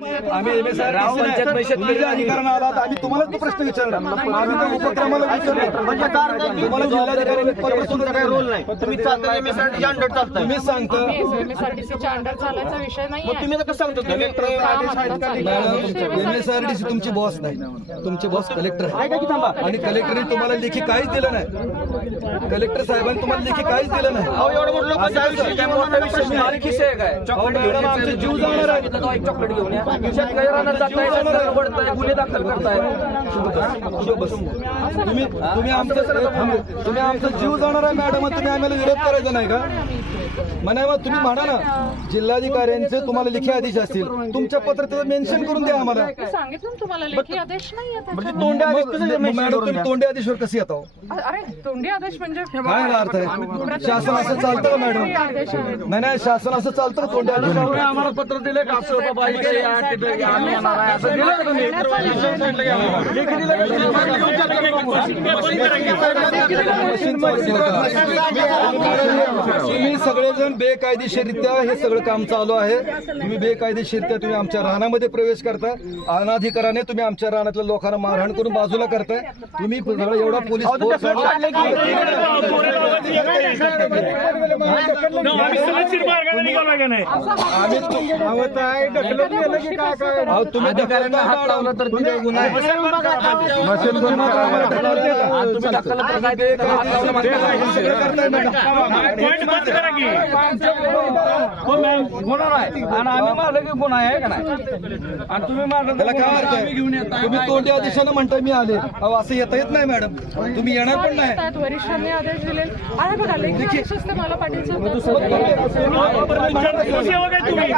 आम्ही MSRDC अधिकाऱ्यांना आलात आम्ही तुम्हाला तो प्रश्न विचारला. आम्ही त्या उपक्रमाला विचारलं म्हणजे तुम्हाला जिल्हाधिकारी पत्र काही रोल नाही. तुम्ही चालता MSRDC अंडर चालताय. तुम्हीच सांगता MSRDCच्या अंडर चालायचा विषय नाही. तुम्ही कसं सांगता कलेक्टर MSRDC तुमची बॉस नाही. तुमचे बॉस कलेक्टर आहे आणि कलेक्टरने तुम्हाला लेखी काहीच दिलं नाही. कलेक्टर साहेबांनी तुम्हाला लेखी काहीच दिलं नाही. आमचे जीव जाणार आहे. चॉकलेट घेऊन या. गुन्हे दाखल करताय. तुम्ही आमचा जीव जाणार आहे मॅडम. तुम्ही आम्हाला विरोध करायचा नाही का? म्हणा तुम्ही म्हणा ना जिल्हाधिकाऱ्यांचे तुम्हाला लेखी आदेश असतील तुमच्या पत्रात मेन्शन करून द्या आम्हाला. सांगितलं तुम्हाला लेखी आदेश नाही. मॅडम तुम्ही तोंडी आदेशवर कसे येतो? अरे तोंडी आदेश म्हणजे काय अर्थ आहे? शासन असं चालतं का मॅडम? नाही शासन असं चालतं का तोंडी आदेश? आम्हाला पत्र दिले का बाबा इथे या तिथे या आम्ही येणार आहे असं दिलं का तुम्ही? तुम्ही सगळेजण बेकायदेशीररित्या हे सगळं काम चालू आहे. तुम्ही बेकायदेशीररित्या तुम्ही आमच्या रानामध्ये प्रवेश करता. अनाधिकाराने तुम्ही आमच्या रानातल्या लोकांना मारहाण करून बाजूला करताय. तुम्ही एवढा पोलीस तुम्ही होणार आहे आणि आम्ही मारलं की गुन्हा आहे का नाही? आणि तुम्ही मारलं त्याला काय अर्थ आहे? तुम्ही तोंडी आदेशानं म्हणताय मी आले. असं येता येत नाही मॅडम. तुम्ही येणार पण नाही. वरिष्ठांनी आदेश दिले आहे बघा. लेखी आदेश असते मला पाटील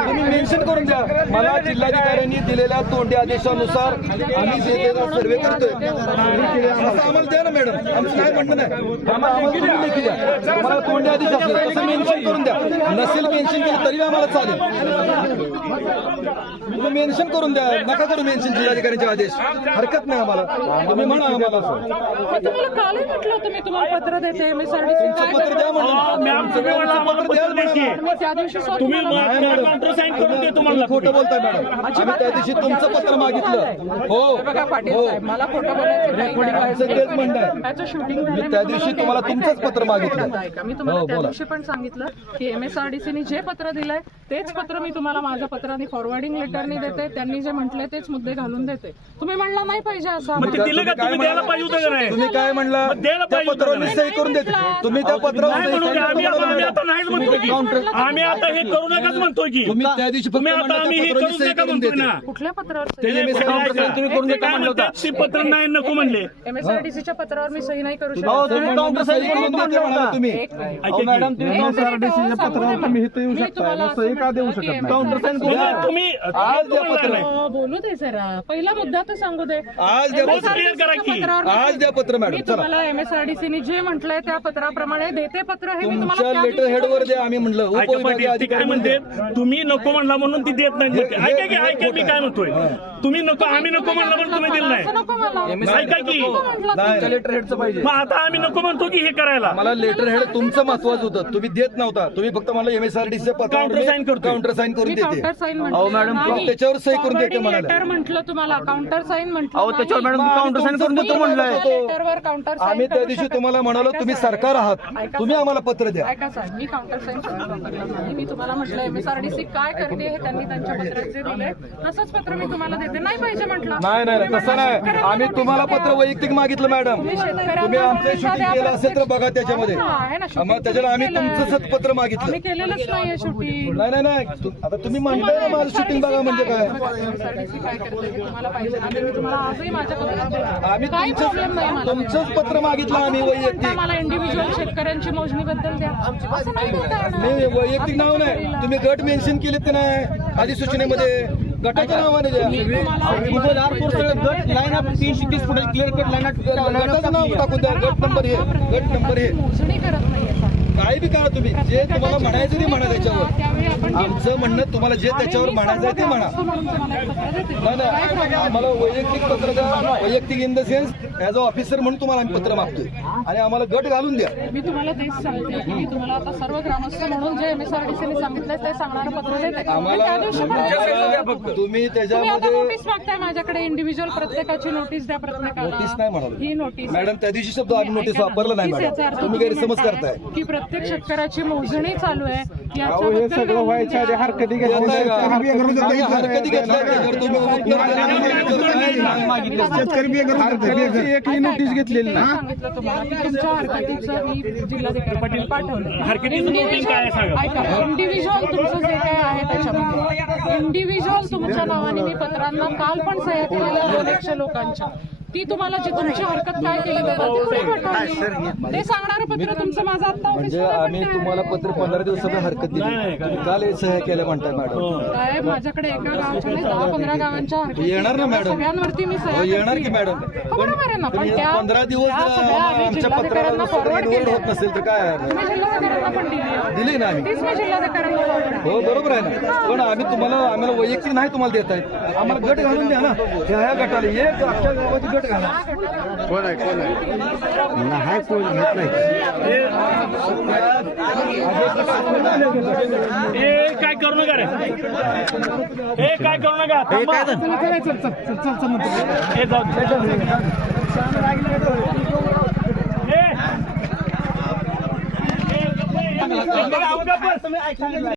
तुम्ही मेन्शन करून द्या मला जिल्हाधिकाऱ्यांनी दिलेल्या तोंडी आदेशानुसार आम्ही सर्वे करतोय असं आम्हाला द्या ना मॅडम. आमचं काय म्हणणं नाही. आम्हाला तुम्ही लेखी द्या. मला तोंडी आदेश असेल असं मेन्शन करून द्या. नसेल मेन्शन केलं तरी आम्हाला चालेल. तुम्ही मेन्शन करून द्या. नका करू मेन्शन जिल्हाधिकाऱ्यांचे आदेश. हरकत नाही आम्हाला. तुम्ही म्हणा आम्हाला असं. तुम्हाला कालही म्हटलं होतं मी तुम्हाला पत्र देते MSRDC पत्र द्या म्हणून त्या दिवशी खोटं बोलताय मॅडम. आम्ही त्या दिवशी तुमचं पत्र मागितलं. हो मला खोटं बोलायचं तेच म्हणणं आहे. त्याचं शूटिंग मी त्या दिवशी तुम्हाला तुमचंच पत्र मागितलं. मी तुम्हाला त्या दिवशी पण सांगितलं की MSRDCने जे पत्र दिलंय तेच पत्र मी तुम्हाला माझ्या पत्राने फॉरवर्डिंग लेटरनी देते. त्यांनी जे म्हटलंय तेच मुद्दे घालून देते. तुम्ही म्हणला नाही पाहिजे असं. तुम्ही काय म्हणला? त्या पत्रावर मी सही करून देते. तुम्ही त्या पत्रावर आम्ही आता हे करू नकाच म्हणतोय की तुम्ही त्या दिवशी तुम्ही आता आम्ही हे करू नका म्हणतोय ना. कुठल्या पत्रावर ते पत्र नाही नको म्हणले. MSRDCच्या पत्रावर मी सही नाही करू शकत. तुम्ही तुम्ही आज द्या पत्र. बोलू दे जरा. पहिला मुद्दा तर सांगू दे. आज द्या पत्र. आज द्या पत्र मॅडम. मी तुम्हाला MSRDCने जे म्हटलंय त्या पत्राप्रमाणे देते पत्र. हे मी तुमच्या तुम्हाला लेटर हेडवर द्या. आम्ही म्हणलं उपविभागीय काय अधिकारी म्हणते तुम्ही नको म्हणला म्हणून ती देत नाही. ऐका की ऐका मी काय म्हणतोय. तुम्ही नको आम्ही नको म्हणलं म्हणून तुम्ही दिलं नाही. नको मला. ऐका की लेटर हेडचं पाहिजे. मग आता आम्ही नको म्हणतो की हे करायला. मला लेटर हेड तुमचं महत्वाचं होतं. तुम्ही देत नव्हता. तुम्ही फक्त मला MSRDCच्या पत्रावर काउंटर साईन करतो. काउंटर साईन करून देते. काउंटर साईन मॅडम त्याच्यावर सही करून देते म्हणाले. लेटर म्हटलं तुम्हाला काउंटर साईन म्हटलं. त्याच्यावर मॅडम काउंटर साईन करून देतो म्हणलंय. लेटरवर काउंटर साईन. आम्ही त्या दिवशी तुम्हाला म्हणालो तुम्ही सरकार आहात. तुम्ही आम्हाला पत्र द्या. ऐका साहेब मी काउंटर साईन नाही. मी तुम्हाला म्हटलं MSRDC काय करते हे त्यांनी त्यांच्या पत्रात जे दिले तसंच पत्र मी तुम्हाला देते. नाही पाहिजे म्हटलं. नाही तसं नाही. आम्ही तुम्हाला पत्र वैयक्तिक मागितलं मॅडम. तुम्ही आमचं शूटिंग केलं असेल तर बघा त्याच्यामध्ये. मग त्याच्याला आम्ही तुमचं पत्र मागितलं. आम्ही केलेलंच नाहीये शूटिंग. नाही आता तुम्ही म्हणताय ना माझं शूटिंग बघा म्हणजे काय. MSRDC काय करते हे तुम्हाला पाहिजे. मी तुम्हाला आजही माझ्या पत्रात देते. आम्ही काही प्रॉब्लेम नाही मला. तुमचंच पत्र मागितलं आम्ही वैयक्तिक. मला इंडिव्हिज्युअल शेतकऱ्यांची मोजणीबद्दल द्या. असं नाही बोलता येणार. नाही वैयक्तिक नाव नाही. तुम्ही गट मेन्शन केलेत ते नाही अधिसूचनेमध्ये. गटाच्या नावाने द्या. गट लाईन 330 फुटाची क्लिअर कट लाईन गटाचं नाव टाकून द्या. गट नंबर हे गट नंबर हे मोजणी करत नाहीये. काही बी करा तुम्ही. जे तुम्हाला म्हणायचं ते म्हणा त्याच्यावर. त्यावेळी आपण आमचं म्हणणं तुम्हाला जे त्याच्यावर म्हणायचं आहे ते म्हणा. नाही आम्हाला वैयक्तिक पत्र द्या. वैयक्तिक in the sense as a officer म्हणून तुम्हाला आम्ही पत्र मागतोय आणि आम्हाला गट घालून द्या. मी तुम्हाला तेच सांगते की मी तुम्हाला आता सर्व ग्रामस्थ म्हणून जे MSRDCने सांगितलंय ते सांगणारं पत्र देते. आम्हाला त्या दिवशी पण तुम्ही तुम्ही आता त्याच्यामध्ये नोटीस मागताय माझ्याकडे इंडिव्हिज्युअल प्रत्येकाची नोटीस द्या प्रत्येकाला. नोटीस नाही म्हणालो. ही नोटीस मॅडम त्या दिवशी शब्द आम्ही नोटीस वापरला नाही नोटीस याचा मॅडम, अर्थ तुम्ही गैरसमज म्हणताय करताय. की प्रत्येक शेतकऱ्याची मोजणी चालू आहे हे सगळं व्हायच्या आधी हरकती येताय का? आम्ही घेतल्या हरकती घेतल्या का? जर तुम्ही एकही नोटीस घेतलेली ना. सांगितलं तुम्हाला की तुमच्या हरकतीचं मी जिल्हाधिकाऱ्यांना पाठवलं. हरकतीचं नोटीस काय आहे सांगा. ऐका, इंडिव्हिज्युअल तुमचं जे काय आहे त्याच्यामध्ये इंडिव्हिज्युअल तुमच्या नावाने मी पत्रांना काल पण सह्या केलेल्या 200 लोकांच्या ती तुम्हाला जी तुमची हरकत काय केली ते सांगणारं पत्र तुमचं माझं आता म्हणजे ऑफिसमध्ये आम्ही पण तुम्हाला पत्र 15 दिवसात हरकत दिली, तुम्ही काल हे सह्या केल्या म्हणताय मॅडम. काय माझ्याकडे एका गावाच्या नाही 10-15 गावांच्या हरकती येणार ना मॅडम. सगळ्यांवरती मी सह्या हो, येणार की करते. मॅडम. हो, बरोबर आहे ना पण त्या 15 दिवस त्या सगळ्या आम्ही आमच्या जिल्हाधिकाऱ्यांना पत्राला फॉरवर्ड निवड केल्या. होत नसेल तर काय आहे? तुम्ही जिल्हाधिकाऱ्यांना पण दिली ना आम्ही. तीच मी जिल्हाधिकाऱ्यांना फॉरवर्ड हो बरोबर आहे ना, पण आम्ही आम्हाला वैयक्तिक नाही तुम्हाला देत आहेत, आम्हाला गट घालून द्या ना. ह्या गटाला एक अख्ख्या गावाची गट घाला. नाही कोण घेत नाही. हे काय करू नका रे, हे काय करू नका. थांबा. हे जाऊ दे.